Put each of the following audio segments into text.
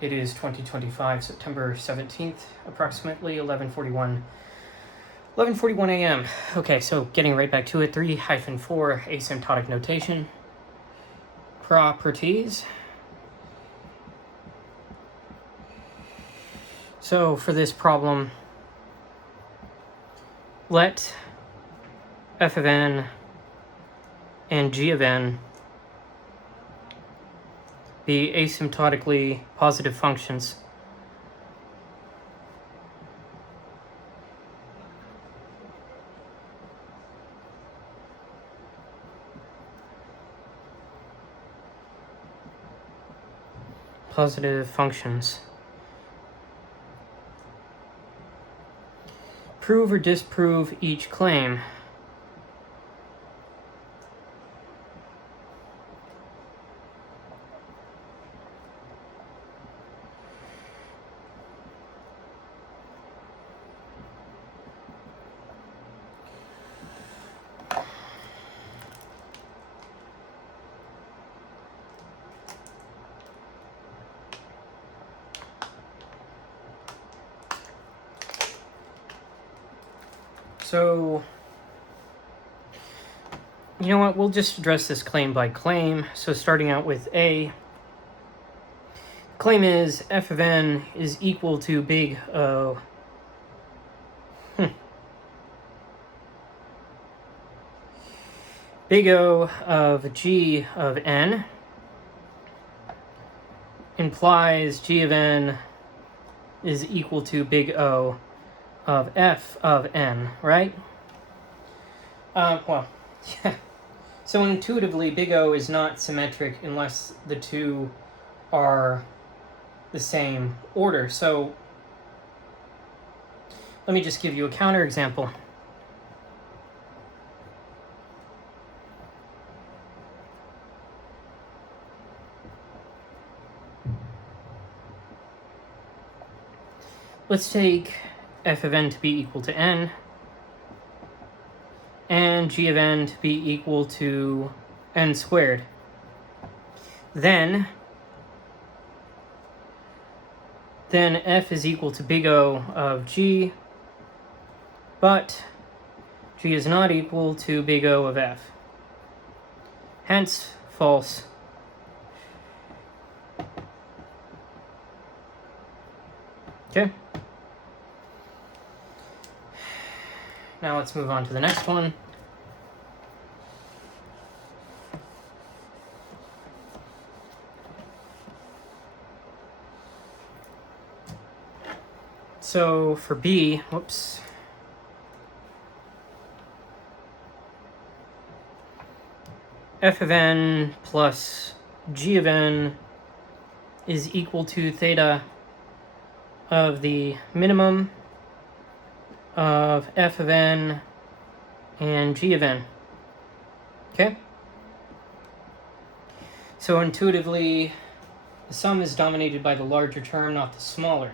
It is 2025, September 17th, approximately 11:41 a.m. Okay, so getting right back to it, 3-4 asymptotic notation. Properties. So for this problem, let f of n and g of n be asymptotically positive functions. Positive functions. Prove or disprove each claim. So, you know what, we'll just address this claim by claim. So starting out with A, claim is f of n is equal to big O. Big O of g of n implies g of n is equal to big O of f of n, right? Well, yeah. So intuitively, big O is not symmetric unless the two are the same order. So let me just give you a counterexample. Let's take f of n to be equal to n, and g of n to be equal to n squared. Then f is equal to big O of g, but g is not equal to big O of f. Hence, false. Okay. Now let's move on to the next one. So for B, f of n plus g of n is equal to theta of the minimum of f of n and g of n. Okay? So intuitively, the sum is dominated by the larger term, not the smaller.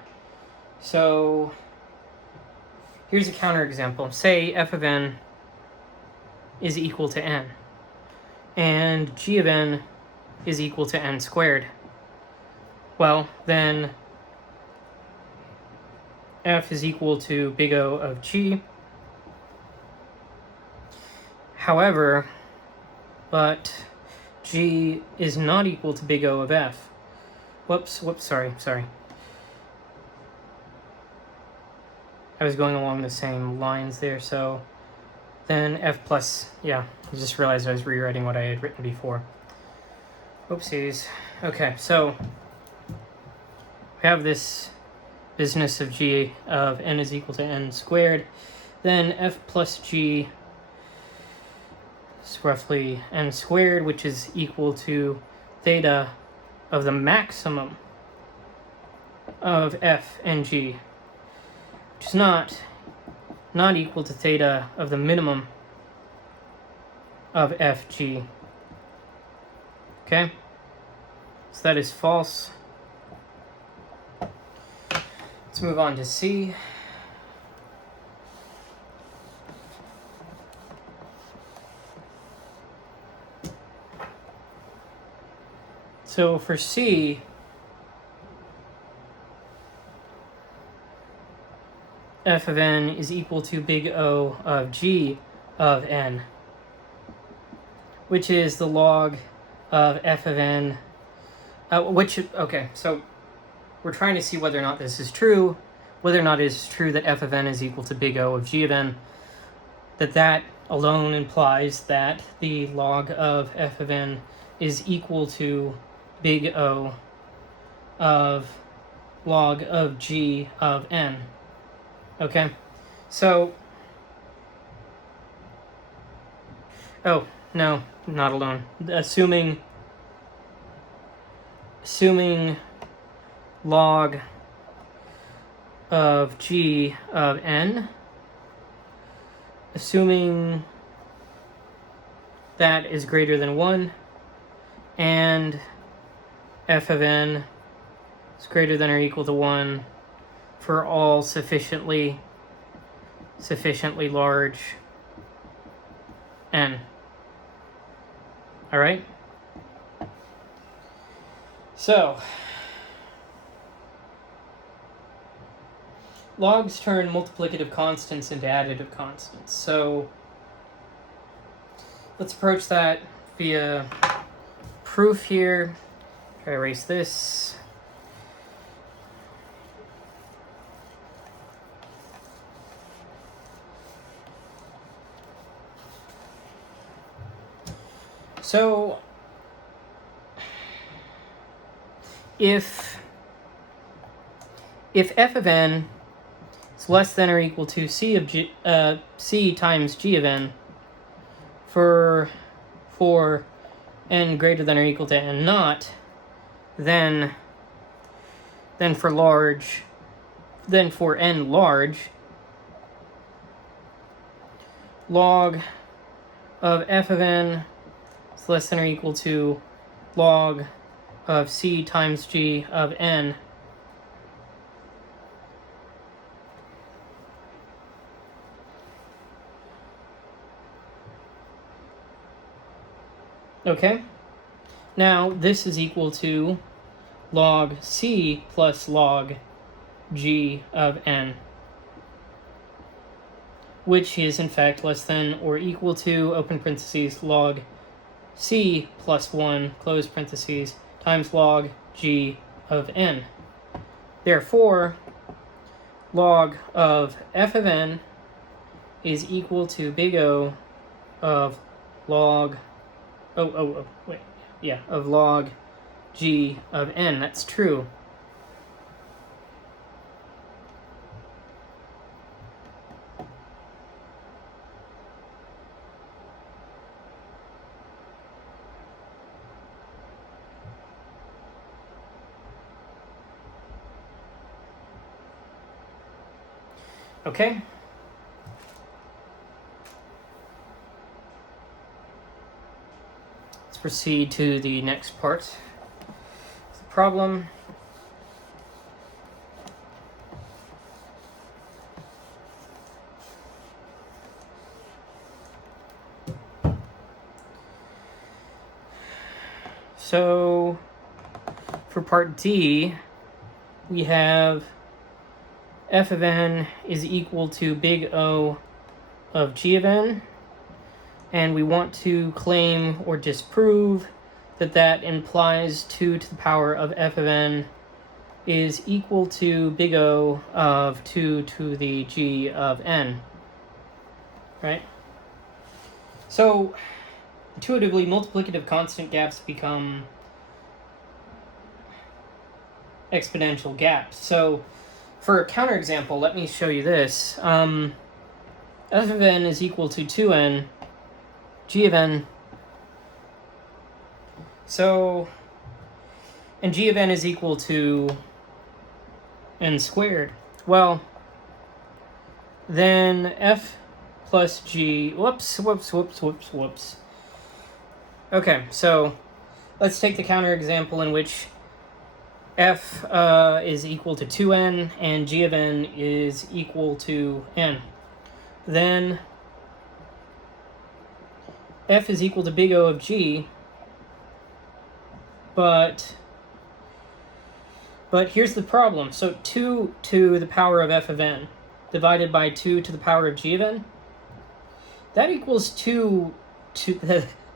So here's a counterexample. Say f of n is equal to n, and g of n is equal to n squared. Well, then f is equal to big O of g. However, but g is not equal to big O of f. Sorry. I was going along the same lines there, so then f plus, I just realized I was rewriting what I had written before. Oopsies. Okay, so we have this business of g of n is equal to n squared. Then f plus g is roughly n squared, which is equal to theta of the maximum of f and g, which is not equal to theta of the minimum of fg. Okay? So that is false. Let's move on to C. So for C, f of n is equal to big O of g of n, which is the log of f of n, okay, so we're trying to see whether or not this is true, whether or not it is true that f of n is equal to big O of g of n, that alone implies that the log of f of n is equal to big O of log of g of n. Okay, so, oh, no, not alone. Assuming log of g of n, assuming that is greater than 1, and f of n is greater than or equal to 1 for all sufficiently large n. All right? So, logs turn multiplicative constants into additive constants. So, let's approach that via proof here. Try to erase this. So, if f of n is less than or equal to c times g of n for n greater than or equal to n naught, then for n large, log of f of n is less than or equal to log of c times g of n. Okay, now this is equal to log c plus log g of n, which is in fact less than or equal to, open parentheses, log c plus 1, close parentheses, times log g of n. Therefore, log of f of n is equal to big O of log, of log g of n. That's true. Okay. Let's proceed to the next part of the problem. So, for part D, we have f of n is equal to big O of g of n, and we want to claim or disprove that implies 2 to the power of f of n is equal to big O of 2 to the g of n, right? So, intuitively, multiplicative constant gaps become exponential gaps. So, for a counterexample, let me show you this. F of n is equal to 2n, g of n. So, and g of n is equal to n squared. Well, then f plus g, whoops. Okay, so let's take the counterexample in which f is equal to 2n and g of n is equal to n. Then f is equal to big O of g, but here's the problem. So 2 to the power of f of n. divided by 2 to the power of g of n. That equals 2 to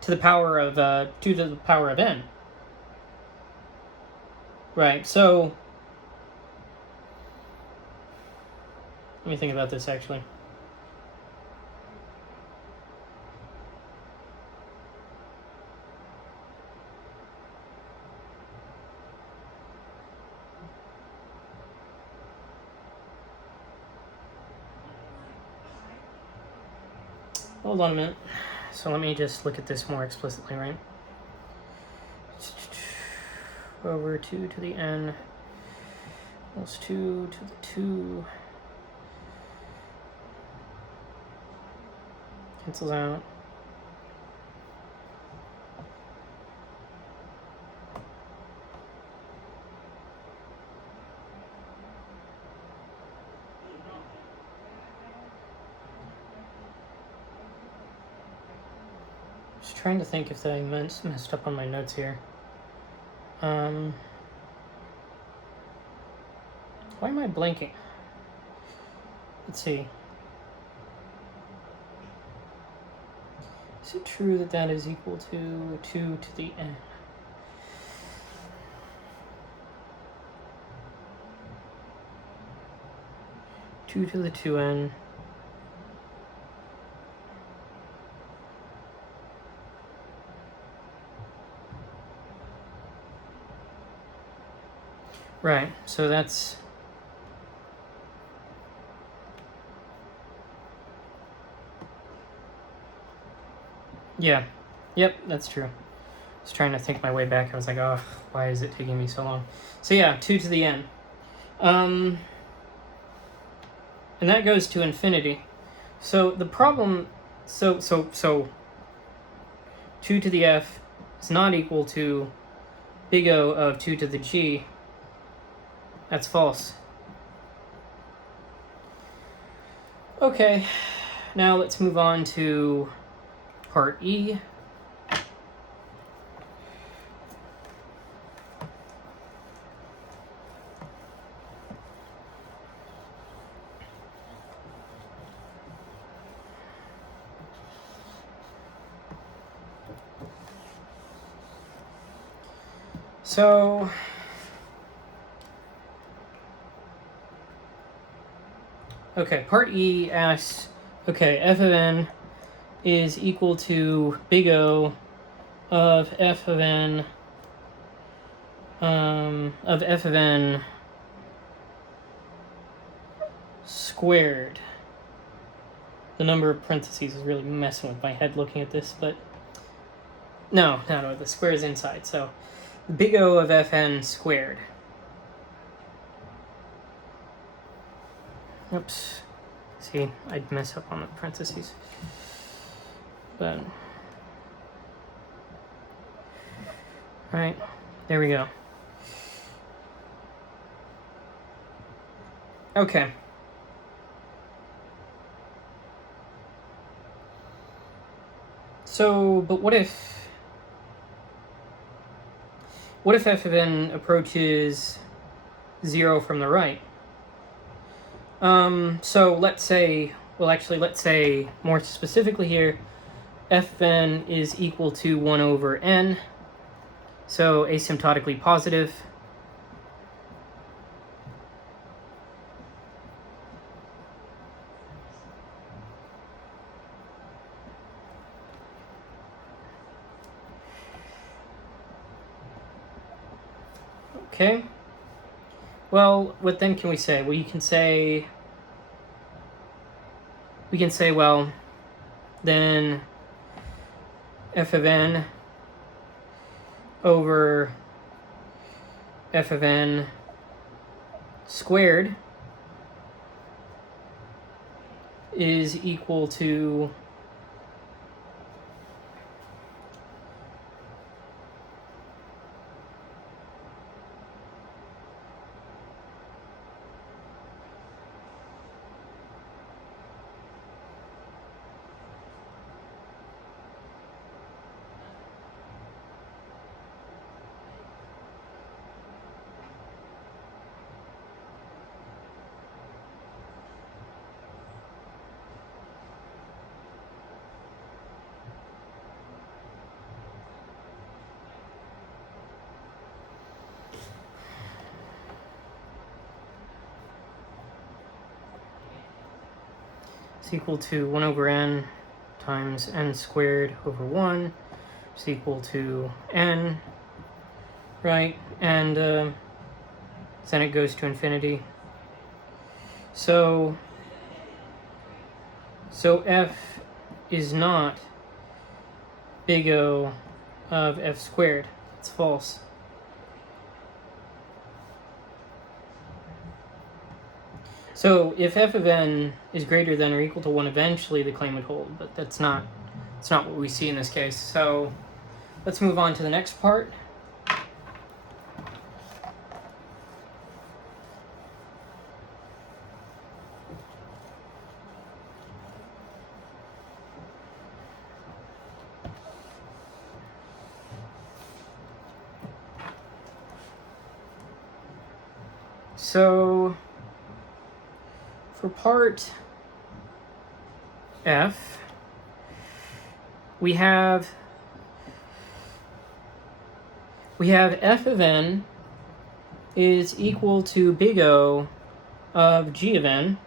the power of 2 to the power of n. Right, so let me think about this actually. Hold on a minute. So let me just look at this more explicitly, right? Over 2 to the n plus 2 to the 2 cancels out. Just trying to think if I messed up on my notes here. Why am I blanking? Let's see. Is it true that that is equal to 2 to the n? Two to the 2n. Right, so that's yeah. Yep, that's true. I was trying to think my way back. I was like, oh, why is it taking me so long? So yeah, 2 to the n. And that goes to infinity. So the problem, so 2 to the f is not equal to big O of 2 to the g. That's false. Okay, now let's move on to part E. So okay, part E asks, okay, f of n is equal to big O of f of n squared. The number of parentheses is really messing with my head looking at this, but no, the square is inside, so big O of fn squared. Oops. See, I'd mess up on the parentheses. But right, there we go. Okay. So, but what if f of n approaches 0 from the right? So let's say more specifically here, f of n is equal to 1 over n, so asymptotically positive. Okay. Well, what then can we say? Well, we can say, well, then f of n over f of n squared is equal to is equal to 1 over n times n squared over 1 is equal to n, right? And then it goes to infinity. So f is not big O of f squared. It's false. So if f of n is greater than or equal to 1 eventually, the claim would hold, but that's not what we see in this case. So let's move on to the next part. So for part F, we have f of n is equal to big O of g of n.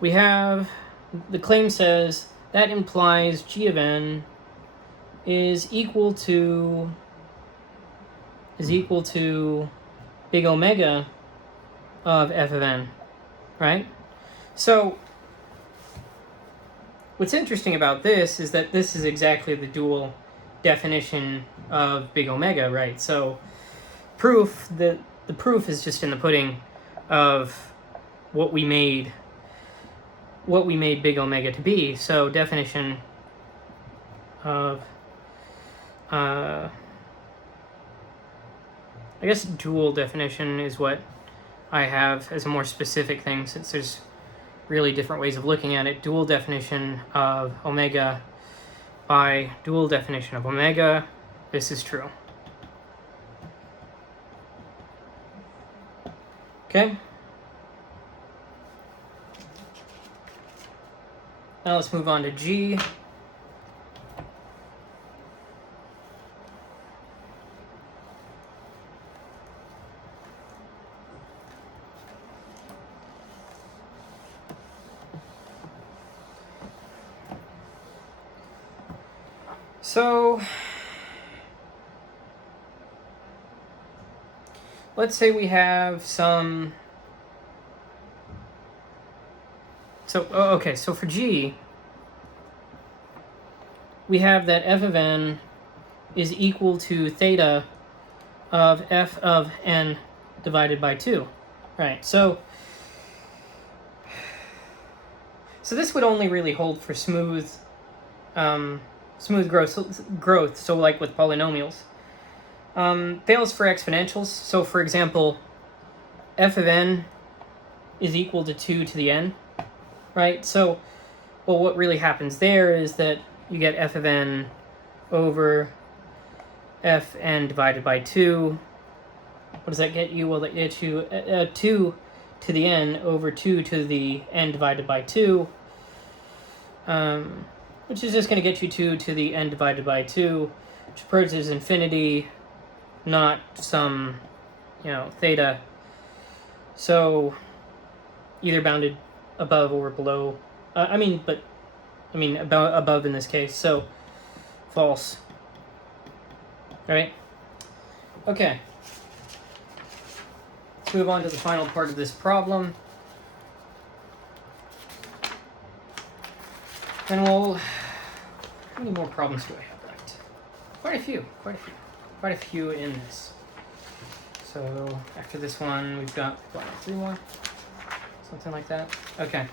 We have, the claim says that implies g of n is equal to big omega of f of n, right? So what's interesting about this is that this is exactly the dual definition of big omega, right? So the proof is just in the pudding of what we made big omega to be. So definition of I guess dual definition is what I have as a more specific thing, since there's really different ways of looking at it. Dual definition of omega by dual definition of omega. This is true. Okay. Now let's move on to G. So let's say we have some, so for G, we have that f of n is equal to theta of f of n divided by 2, right? So this would only really hold for smooth growth, so like with polynomials. Fails for exponentials. So for example, f of n is equal to 2 to the n, right? So, well, what really happens there is that you get f of n over fn divided by 2. What does that get you? Well, that gets you 2 to the n over 2 to the n divided by 2, which is just going to get you 2 to the n divided by 2, which approaches infinity, not some, theta. So either bounded above or below. Above in this case. So false. All right. Okay. Let's move on to the final part of this problem. And how many more problems do I have left? Quite a few in this. So after this one, we've got 3 more, something like that. Okay.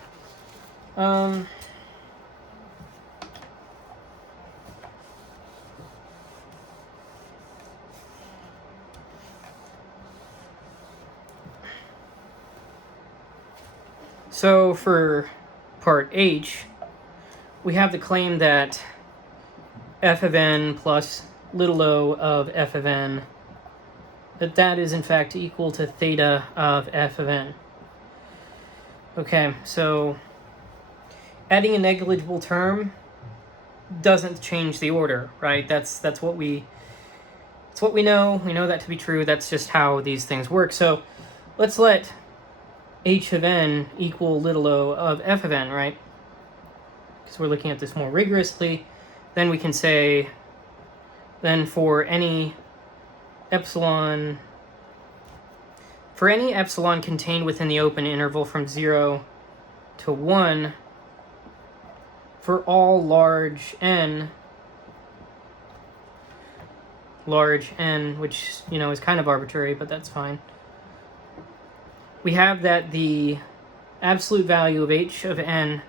So for part H, we have the claim that f of n plus little o of f of n, that is in fact equal to theta of f of n. Okay, so adding a negligible term doesn't change the order, right? That's what we know. We know that to be true. That's just how these things work. So let's let h of n equal little o of f of n, right? Because we're looking at this more rigorously, then we can say, then for any epsilon contained within the open interval from 0 to 1, for all large n, which, is kind of arbitrary, but that's fine, we have that the absolute value of h of n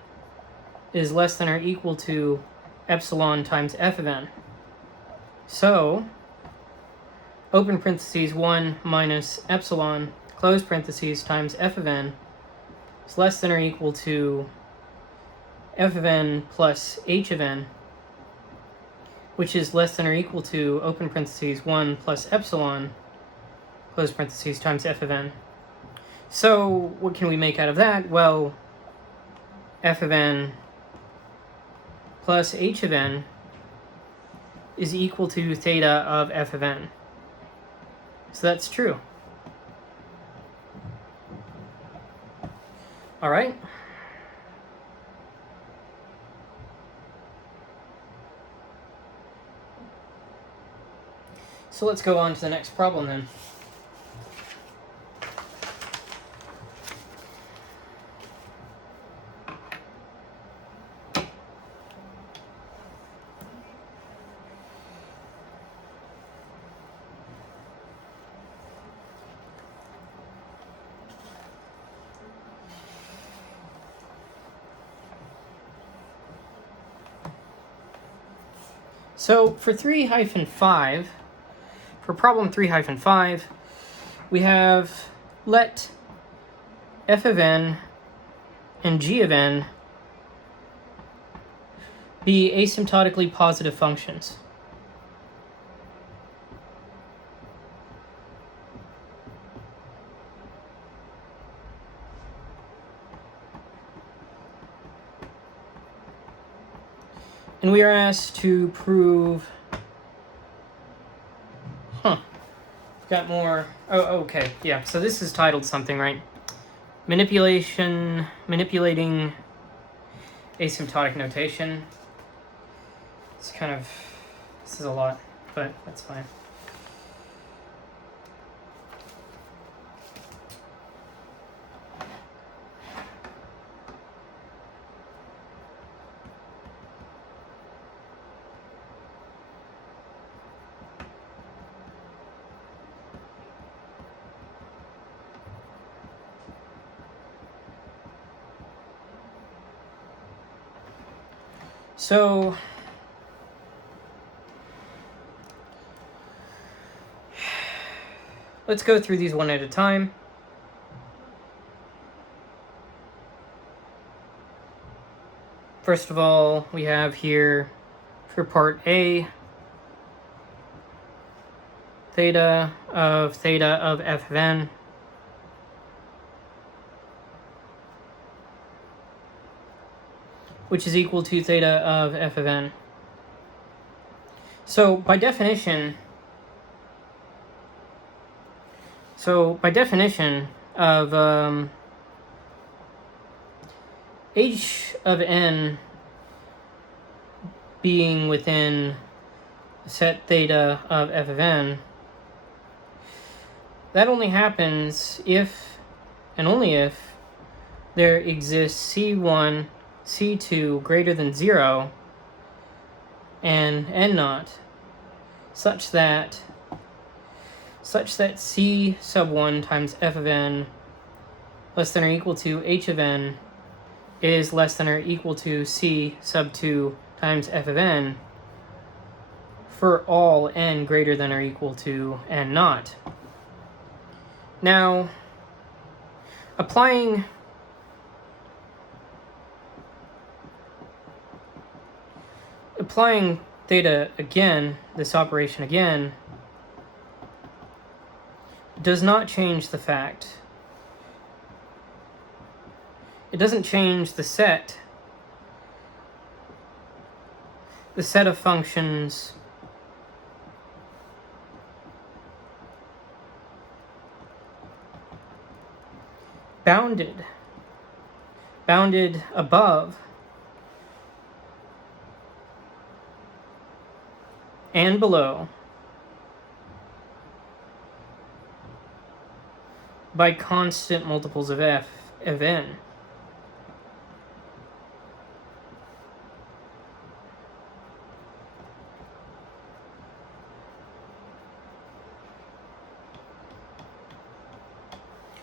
is less than or equal to epsilon times f of n. So, open parentheses 1 minus epsilon, close parentheses, times f of n is less than or equal to f of n plus h of n, which is less than or equal to, open parentheses, 1 plus epsilon, close parentheses, times f of n. So what can we make out of that? Well, f of n plus h of n is equal to theta of f of n. So that's true. All right. So let's go on to the next problem then. So for 3-5, for problem 3-5, we have let f of n and g of n be asymptotically positive functions. And we are asked to prove, got more, okay, yeah, so this is titled something, right? Manipulating asymptotic notation. It's kind of, this is a lot, but that's fine. So, let's go through these one at a time. First of all, we have here, for part A, theta of f of n which is equal to theta of f of n. So by definition of h of n being within set theta of f of n, that only happens if and only if there exists C1, C2 greater than 0 and n naught, such that C sub 1 times f of n less than or equal to h of n is less than or equal to C sub 2 times f of n for all n greater than or equal to n naught. Now, applying theta again, this operation again, does not change the fact. It doesn't change the set of functions bounded above and below by constant multiples of f of n.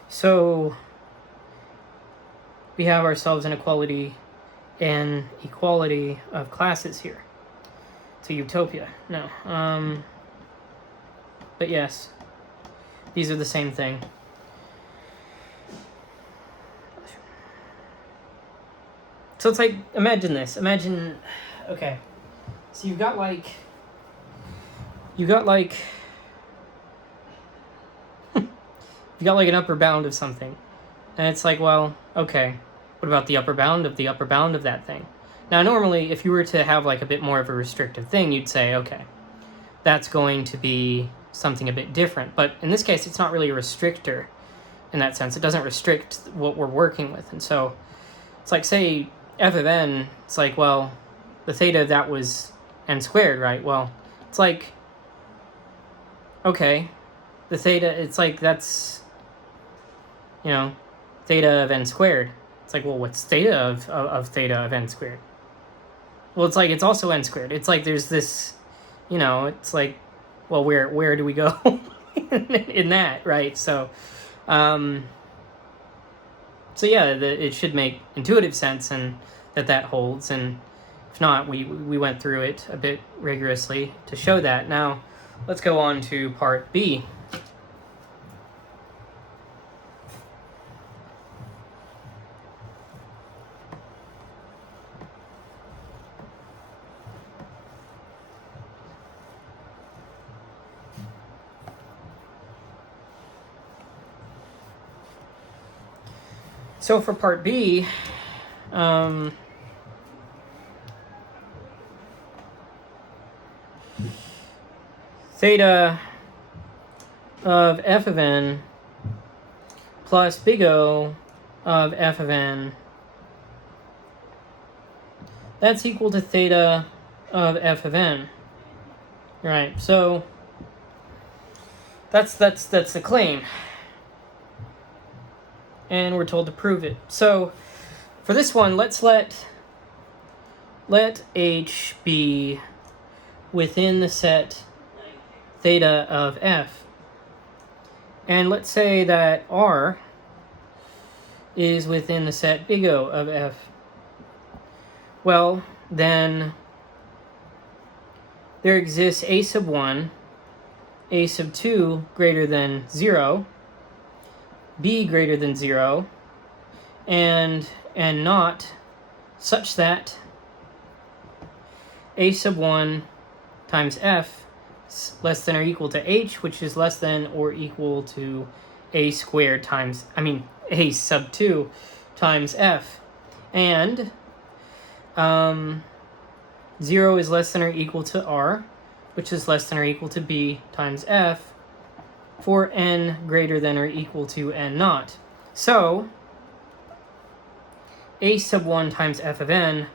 So we have ourselves an equality of classes here. It's a utopia. No. But yes, these are the same thing. So it's like, imagine this. Imagine, okay. So you've got like an upper bound of something. And it's like, well, okay, what about the upper bound of that thing? Now, normally, if you were to have like a bit more of a restrictive thing, you'd say, okay, that's going to be something a bit different. But in this case, it's not really a restrictor in that sense. It doesn't restrict what we're working with. And so it's like, say, f of n, it's like, well, the theta of that was n squared, right? Well, it's like, okay, the theta, it's like, that's, you know, theta of n squared. It's like, well, what's theta of theta of n squared? Well, it's like, it's also n squared. It's like, there's this, you know, it's like, well, where do we go in that, right? So, so yeah, it should make intuitive sense, and that holds. And if not, we went through it a bit rigorously to show that. Now, let's go on to part B. So for part B, theta of f of n plus big O of f of n, that's equal to theta of f of n. Right, so that's the claim. And we're told to prove it. So for this one, let's let H be within the set theta of f. And let's say that R is within the set big O of f. Well, then there exists a sub 1, a sub 2 greater than 0, b greater than 0, and not such that a sub 1 times f is less than or equal to h, which is less than or equal to a squared times, a sub 2 times f. And 0 is less than or equal to r, which is less than or equal to b times f, for n greater than or equal to n naught. So a sub 1 times f of n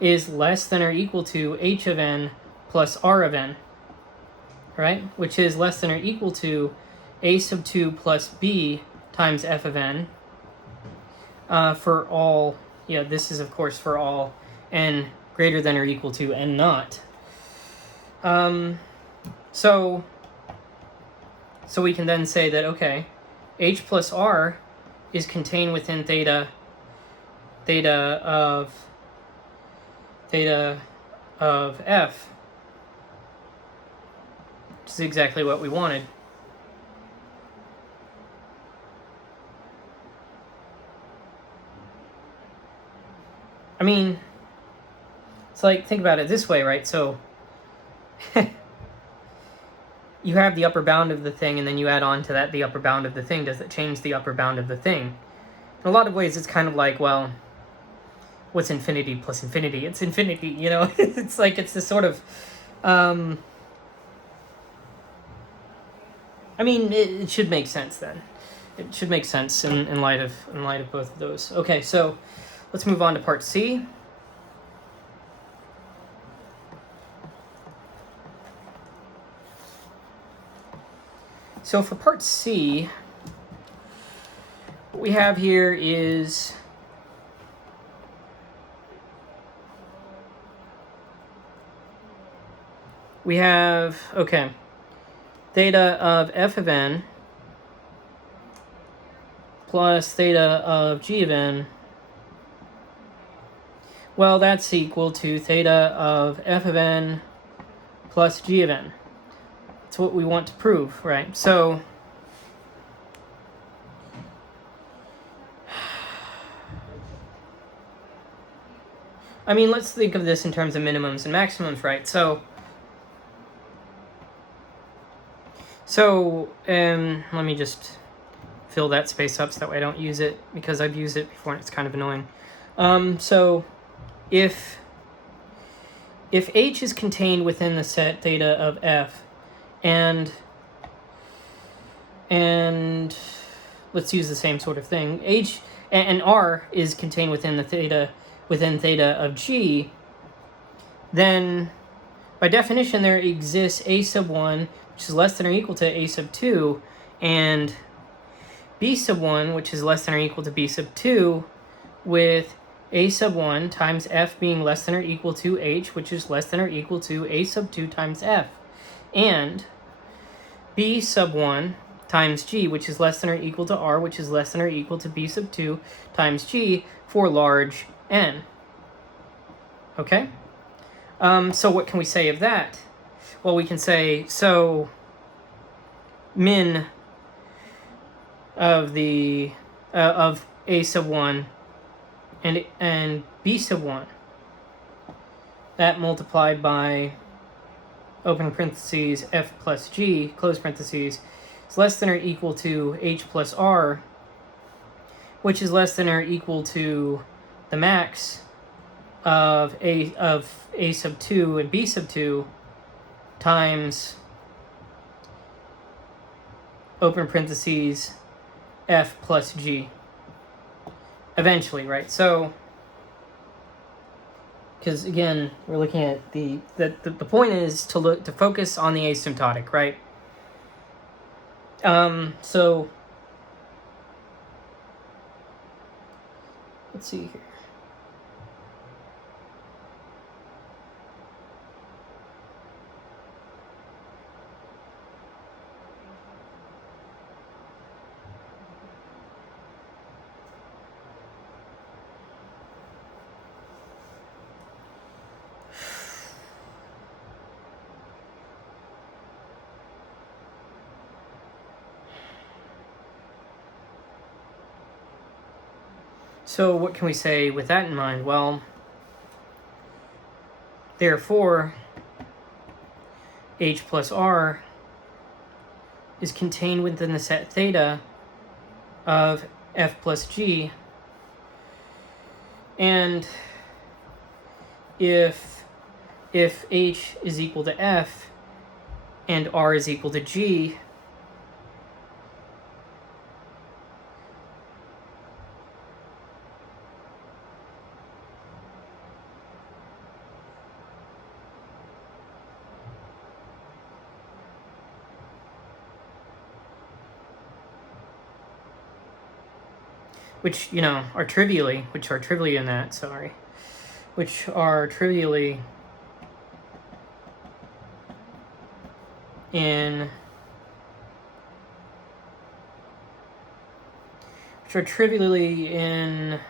is less than or equal to h of n plus r of n, right? Which is less than or equal to a sub 2 plus b times f of n for all, this is of course for all n greater than or equal to n naught. So we can then say that, okay, h plus r is contained within theta of f, which is exactly what we wanted. It's like, think about it this way, right? So you have the upper bound of the thing, and then you add on to that the upper bound of the thing. Does it change the upper bound of the thing? In a lot of ways, it's kind of like, well, what's infinity plus infinity? It's infinity, It's like, it's this sort of, it should make sense then. it should make sense in light of both of those. Okay, so let's move on to part C. So for part C, what we have here is we have, okay, theta of f of n plus theta of g of n. Well, that's equal to theta of f of n plus g of n. That's what we want to prove, right? So I mean, let's think of this in terms of minimums and maximums, right? So let me just fill that space up so that way I don't use it, because I've used it before and it's kind of annoying. So if h is contained within the set theta of f, and let's use the same sort of thing, h and r is contained within the theta of g, then by definition there exists a sub 1 which is less than or equal to a sub 2, and b sub 1 which is less than or equal to b sub 2, with a sub 1 times f being less than or equal to h, which is less than or equal to a sub 2 times f, and b sub 1 times g, which is less than or equal to r, which is less than or equal to b sub 2 times g for large n. Okay? So what can we say of that? Well, we can say, so min of the of a sub 1 and b sub 1, that multiplied by open parentheses f plus g, close parentheses, is less than or equal to h plus r, which is less than or equal to the max of a sub 2 and b sub 2 times open parentheses f plus g. Eventually, right? So, because again, we're looking at the point is to focus on the asymptotic, right? So let's see here. So what can we say with that in mind? Well, therefore, h plus r is contained within the set theta of f plus g, and if h is equal to f and r is equal to g, which are trivially in that, which are trivially in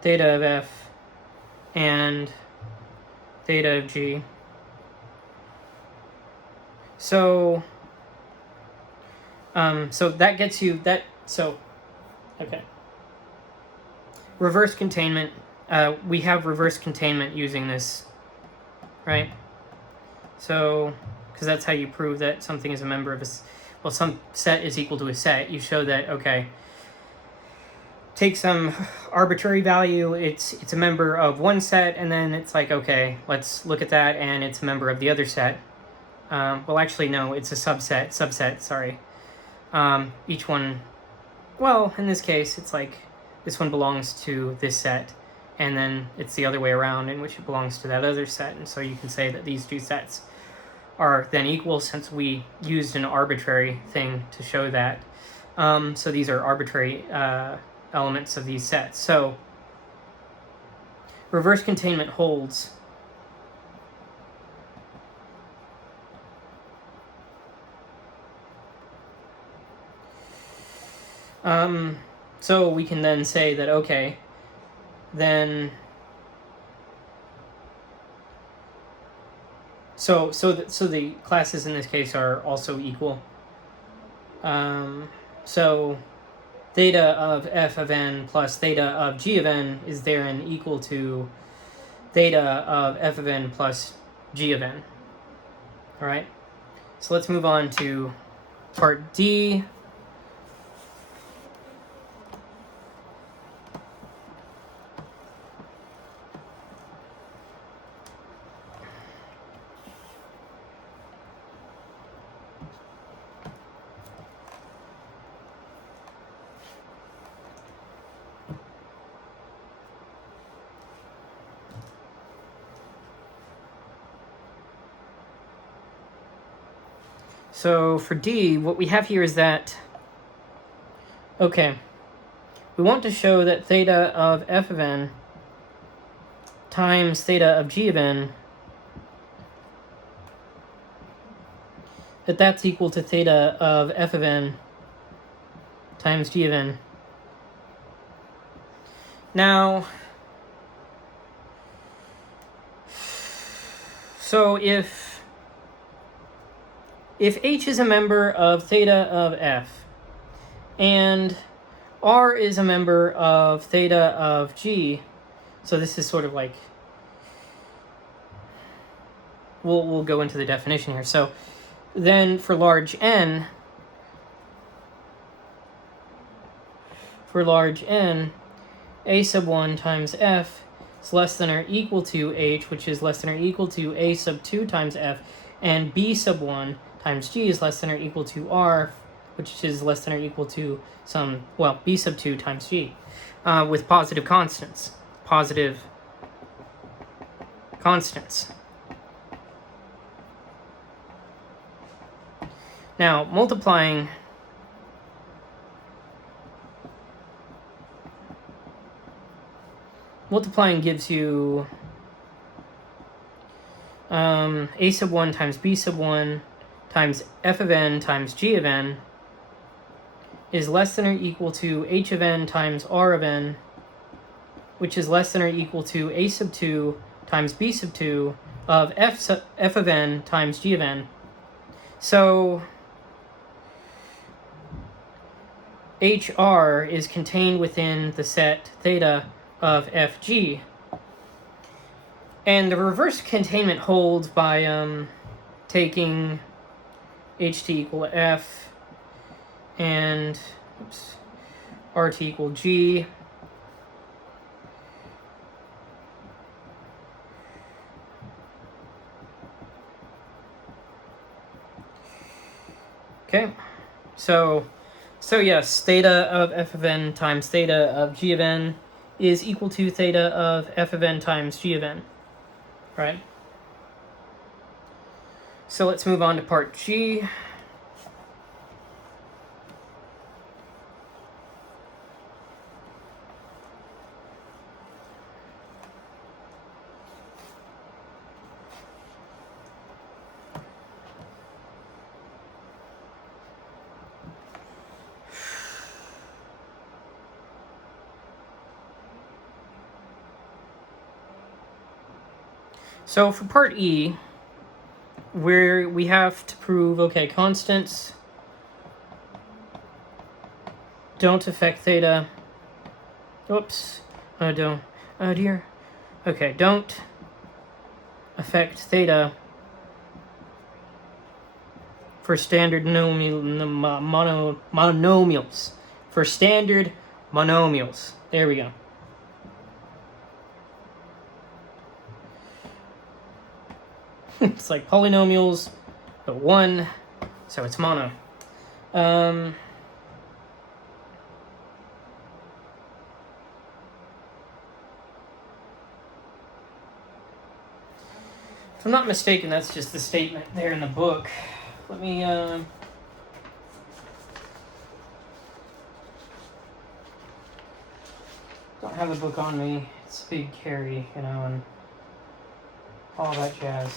theta of f and theta of g. So so that gets you that. So okay, reverse containment. We have reverse containment using this, right? So, because that's how you prove that something is a member of some set is equal to a set. You show that, okay, take some arbitrary value, it's a member of one set, and then it's like, okay, let's look at that, and it's a member of the other set. Well, actually, no, it's a subset, sorry. Each one well, in this case, it's like this one belongs to this set, and then it's the other way around in which it belongs to that other set. And so you can say that these two sets are then equal since we used an arbitrary thing to show that. So these are arbitrary elements of these sets. So reverse containment holds. So we can then say that, okay, then so the classes in this case are also equal. So theta of f of n plus theta of g of n is therein equal to theta of f of n plus g of n. All right, so let's move on to part D. So for D, what we have here is that, okay, we want to show that theta of f of n times theta of g of n, that's equal to theta of f of n times g of n. Now, so if h is a member of theta of f, and r is a member of theta of g, so this is sort of like, we'll go into the definition here. So then for large n, a sub 1 times f is less than or equal to h, which is less than or equal to a sub 2 times f, and b sub 1 times g is less than or equal to r, which is less than or equal to some, well, b sub 2 times g, with positive constants. Now, multiplying gives you a sub 1 times b sub 1 times f of n times g of n is less than or equal to h of n times r of n, which is less than or equal to a sub 2 times b sub 2 of f of n times g of n. So hr is contained within the set theta of fg. And the reverse containment holds by taking ht equal to f and rt equal g. Okay, so yes, theta of f of n times theta of g of n is equal to theta of f of n times g of n, right? So let's move on to part G. So for part E, where we have to prove, okay, constants don't affect theta. Oops. Oh, don't. Oh, dear. Okay, don't affect theta for standard monomials. For standard monomials. There we go. It's like polynomials, but one, so it's mono. I'm not mistaken, that's just the statement there in the book. Let me, don't have the book on me. It's a big carry, you know, and all that jazz.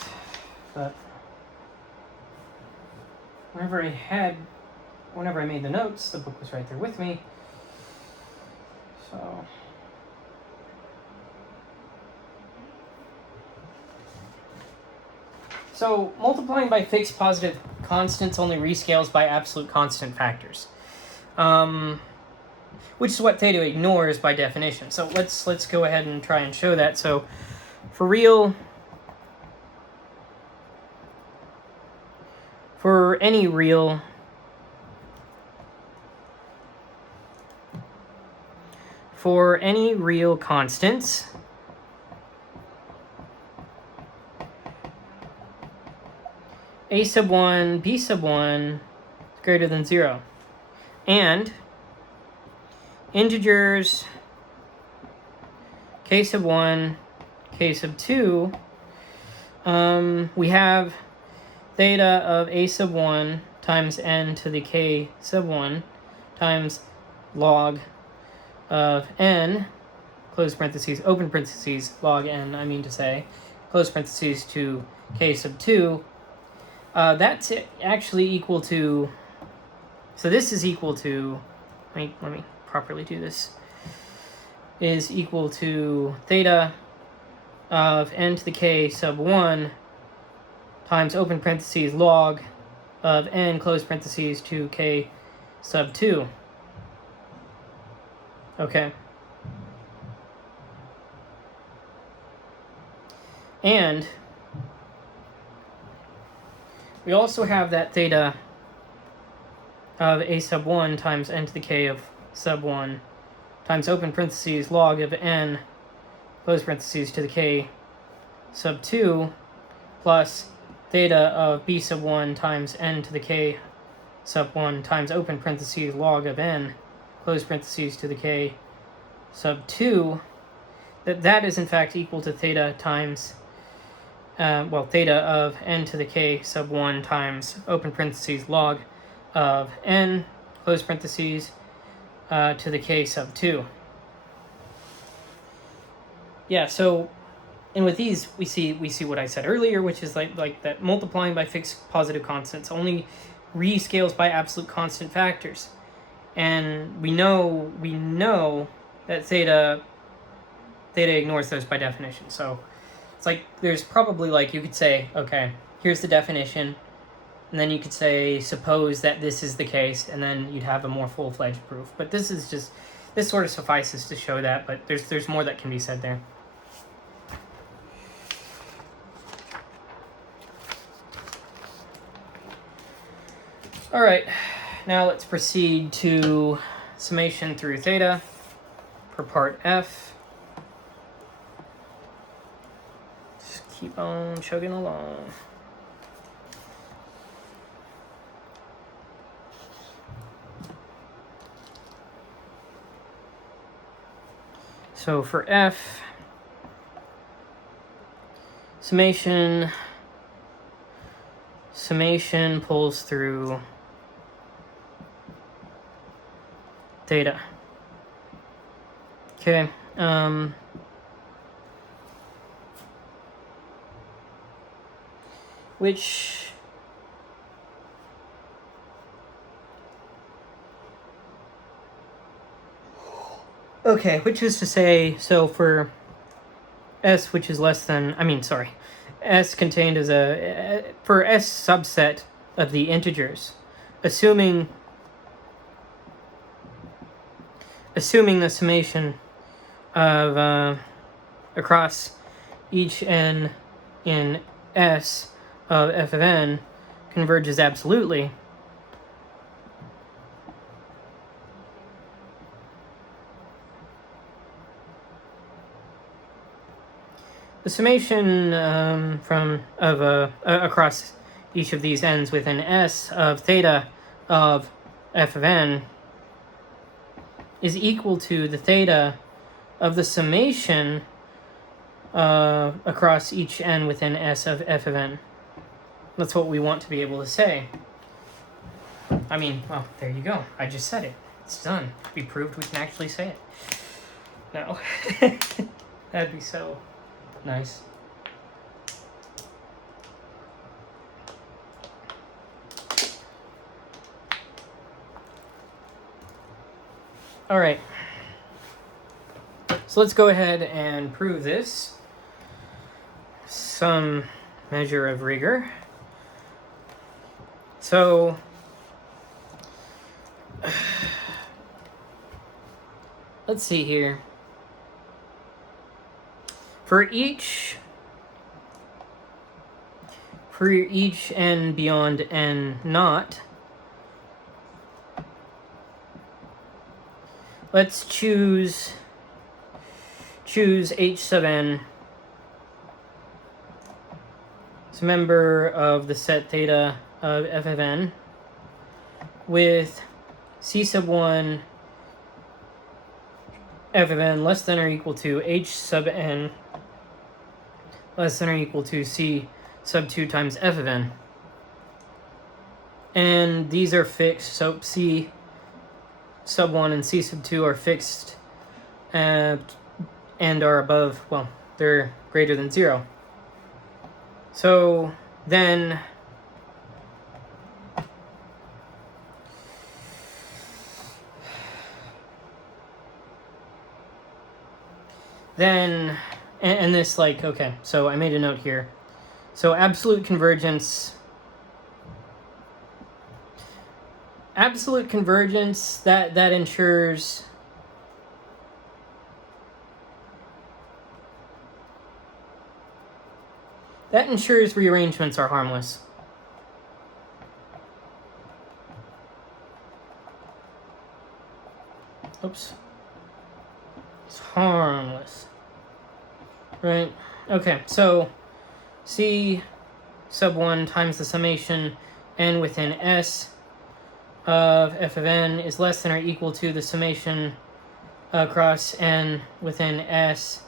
But whenever I made the notes, the book was right there with me. So multiplying by fixed positive constants only rescales by absolute constant factors, which is what theta ignores by definition. So let's go ahead and try and show that. So for any real constants, a sub 1, b sub 1 is greater than 0. And integers k sub 1, k sub 2, we have theta of a sub 1 times n to the k sub 1 times log of n, close parentheses, open parentheses, log n, I mean to say, close parentheses, to k sub 2. That's actually equal to, so this is equal to, let me properly do this, is equal to theta of n to the k sub 1 times open parentheses log of n close parentheses to k sub 2. Okay. And we also have that theta of a sub 1 times n to the k of sub 1 times open parentheses log of n close parentheses to the k sub 2 plus theta of b sub 1 times n to the k sub 1 times open parentheses log of n close parentheses to the k sub 2, that is in fact equal to theta times theta of n to the k sub 1 times open parentheses log of n close parentheses to the k sub 2. Yeah, so, and with these we see what I said earlier, which is like that multiplying by fixed positive constants only rescales by absolute constant factors. And we know that theta ignores those by definition. So it's like there's probably, like, you could say, okay, here's the definition, and then you could say, suppose that this is the case, and then you'd have a more full-fledged proof. But this sort of suffices to show that, but there's more that can be said there. All right, now let's proceed to summation through theta for part F. Just keep on chugging along. So for F, summation pulls through theta. Okay. Which is to say, so for S, which is less than, S contained as for S subset of the integers, assuming the summation of across each n in S of f of n converges absolutely, the summation across each of these n's within S of theta of f of n is equal to the theta of the summation across each n within S of f of n. That's what we want to be able to say. I mean, well, there you go. I just said it. It's done. We proved we can actually say it. No. That'd be so nice. All right. So let's go ahead and prove this. Some measure of rigor. So let's see here. For each n beyond n naught, let's choose h sub n as a member of the set theta of f of n with c sub 1 f of n less than or equal to h sub n less than or equal to c sub 2 times f of n. And these are fixed, so c sub 1 and c sub 2 are fixed and are above, well, they're greater than 0. So then and this, like, okay, so I made a note here. So absolute convergence, that ensures rearrangements are harmless. Oops. It's harmless. Right? Okay, so c sub 1 times the summation n within S of f of n is less than or equal to the summation across n within S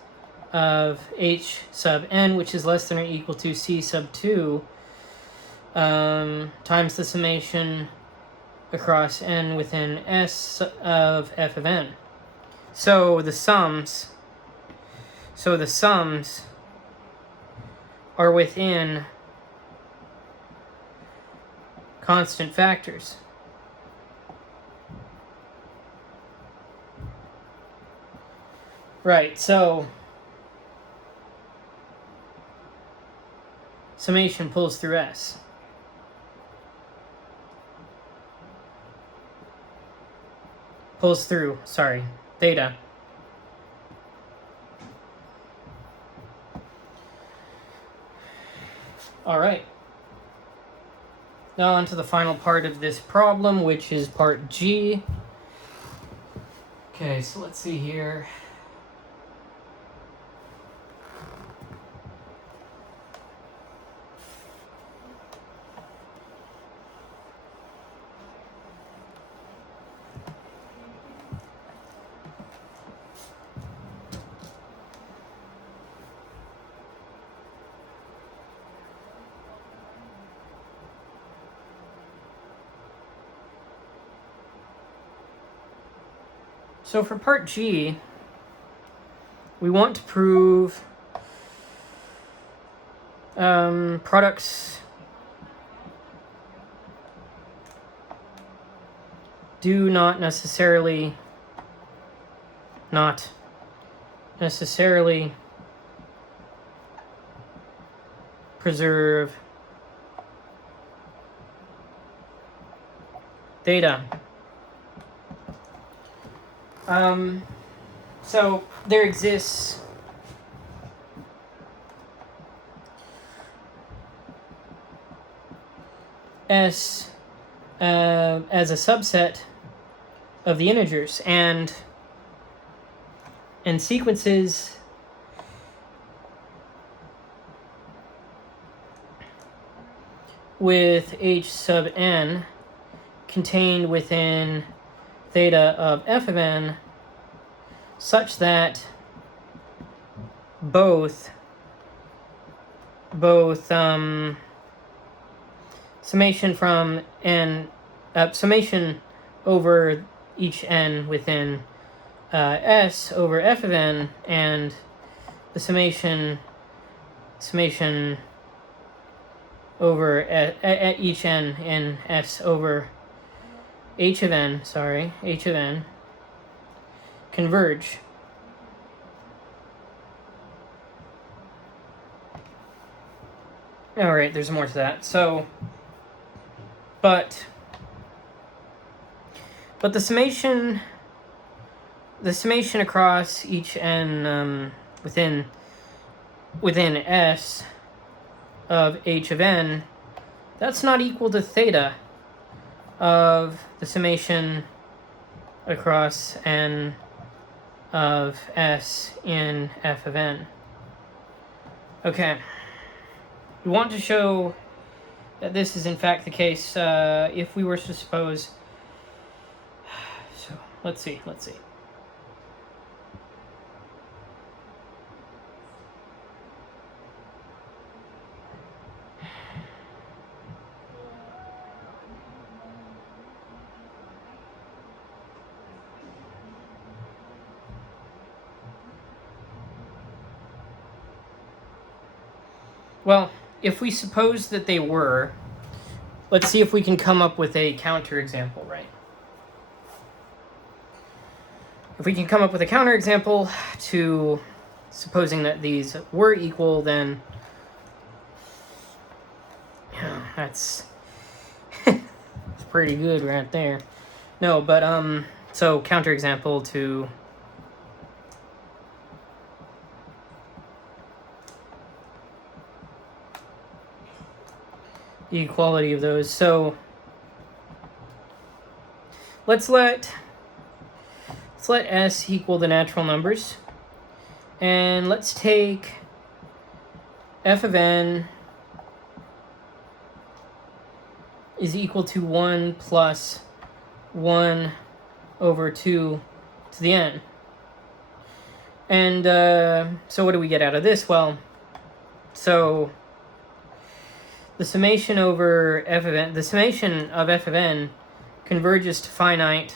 of h sub n, which is less than or equal to c sub 2 times the summation across n within S of f of n. So the sums are within constant factors. Right, so summation pulls through S. Theta. All right. Now on to the final part of this problem, which is part G. Okay, so let's see here. So for part G, we want to prove products do not necessarily preserve theta. So there exists S as a subset of the integers, and sequences with h sub n contained within theta of f of n such that both summation from n, summation over each n within S over f of n, and the summation over at each n in S over h of n converge. All right, there's more to that. So, but the summation across each n within S of h of n, that's not equal to theta of the summation across n of S in f of n. Okay. We want to show that this is in fact the case if we were to suppose. So let's see. Well, if we suppose that they were, let's see if we can come up with a counterexample, right? If we can come up with a counterexample to supposing that these were equal, then yeah, that's it's pretty good right there. No, but so counterexample to the equality of those. So let's let S equal the natural numbers, and let's take f of n is equal to 1 plus 1 over 2 to the n. And so what do we get out of this? Well, so the summation over f of n, the summation of f of n converges to finite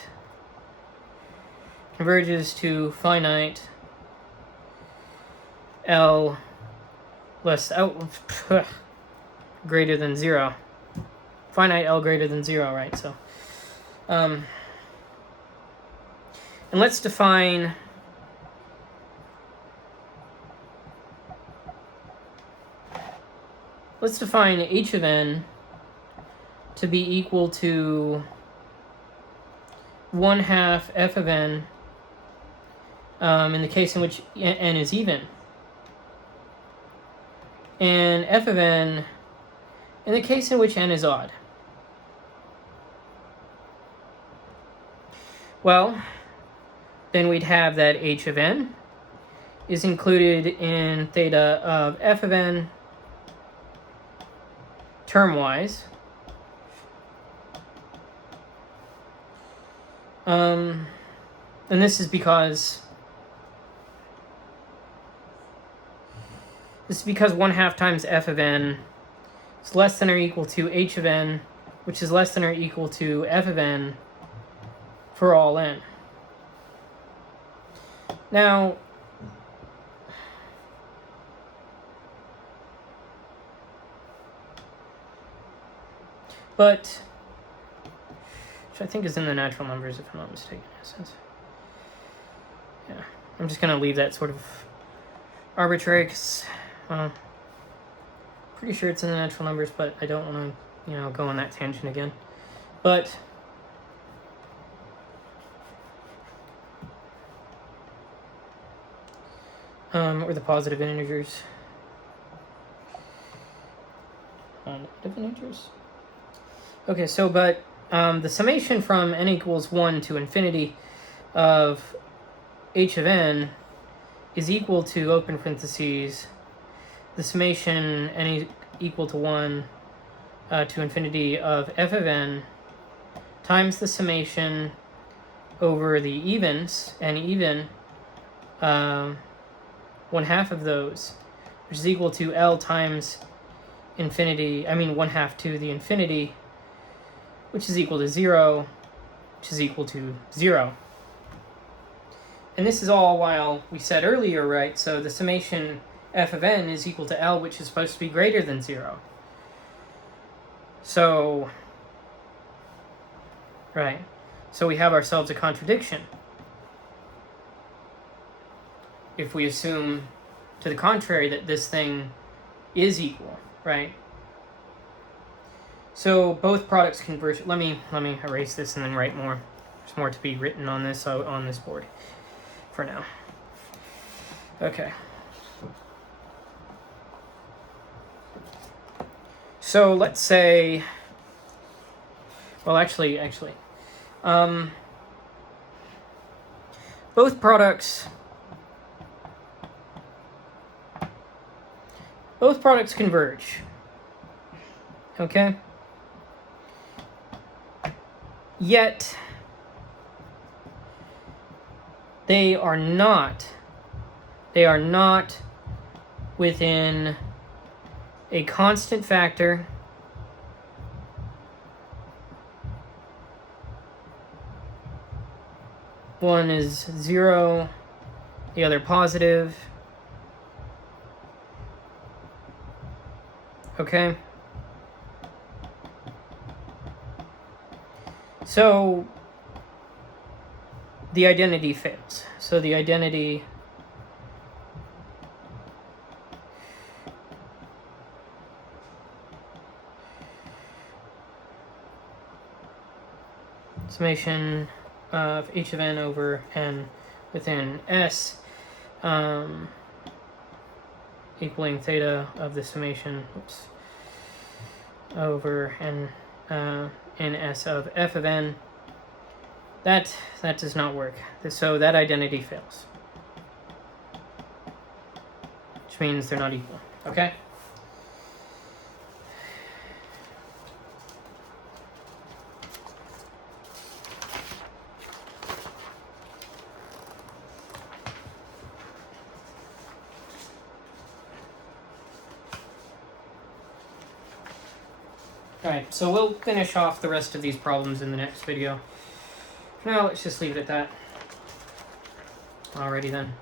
L less greater than 0. Finite L greater than 0, right? So, and let's define h of n to be equal to 1/2 f of n in the case in which n is even, and f of n in the case in which n is odd. Well, then we'd have that h of n is included in theta of f of n term-wise. And this is because 1/2 times f of n is less than or equal to h of n, which is less than or equal to f of n for all n. Now, but which I think is in the natural numbers, if I'm not mistaken. Yeah, I'm just going to leave that sort of arbitrary because pretty sure it's in the natural numbers, but I don't want to, go on that tangent again. But or the positive integers. Negative integers. Okay, so but the summation from n equals 1 to infinity of h of n is equal to, open parentheses, the summation n equal to 1 to infinity of f of n times the summation over the evens, n even, 1/2 of those, which is equal to L times infinity, 1/2 to the infinity, which is equal to 0, which is equal to 0. And this is all while we said earlier, right, so the summation f of n is equal to L, which is supposed to be greater than 0. So, right, so we have ourselves a contradiction if we assume to the contrary that this thing is equal, right? So both products converge. Let me erase this and then write more. There's more to be written on this board for now. Okay. So let's say, well, actually, both products converge. Okay. Yet they are not within a constant factor one is 0, the other positive. Okay. So the identity fails. So the identity summation of h of n over n within S equaling theta of the summation over n in S of f of n, that does not work. So that identity fails, which means they're not equal. Okay. Alright, so we'll finish off the rest of these problems in the next video. For now, let's just leave it at that. Alrighty then.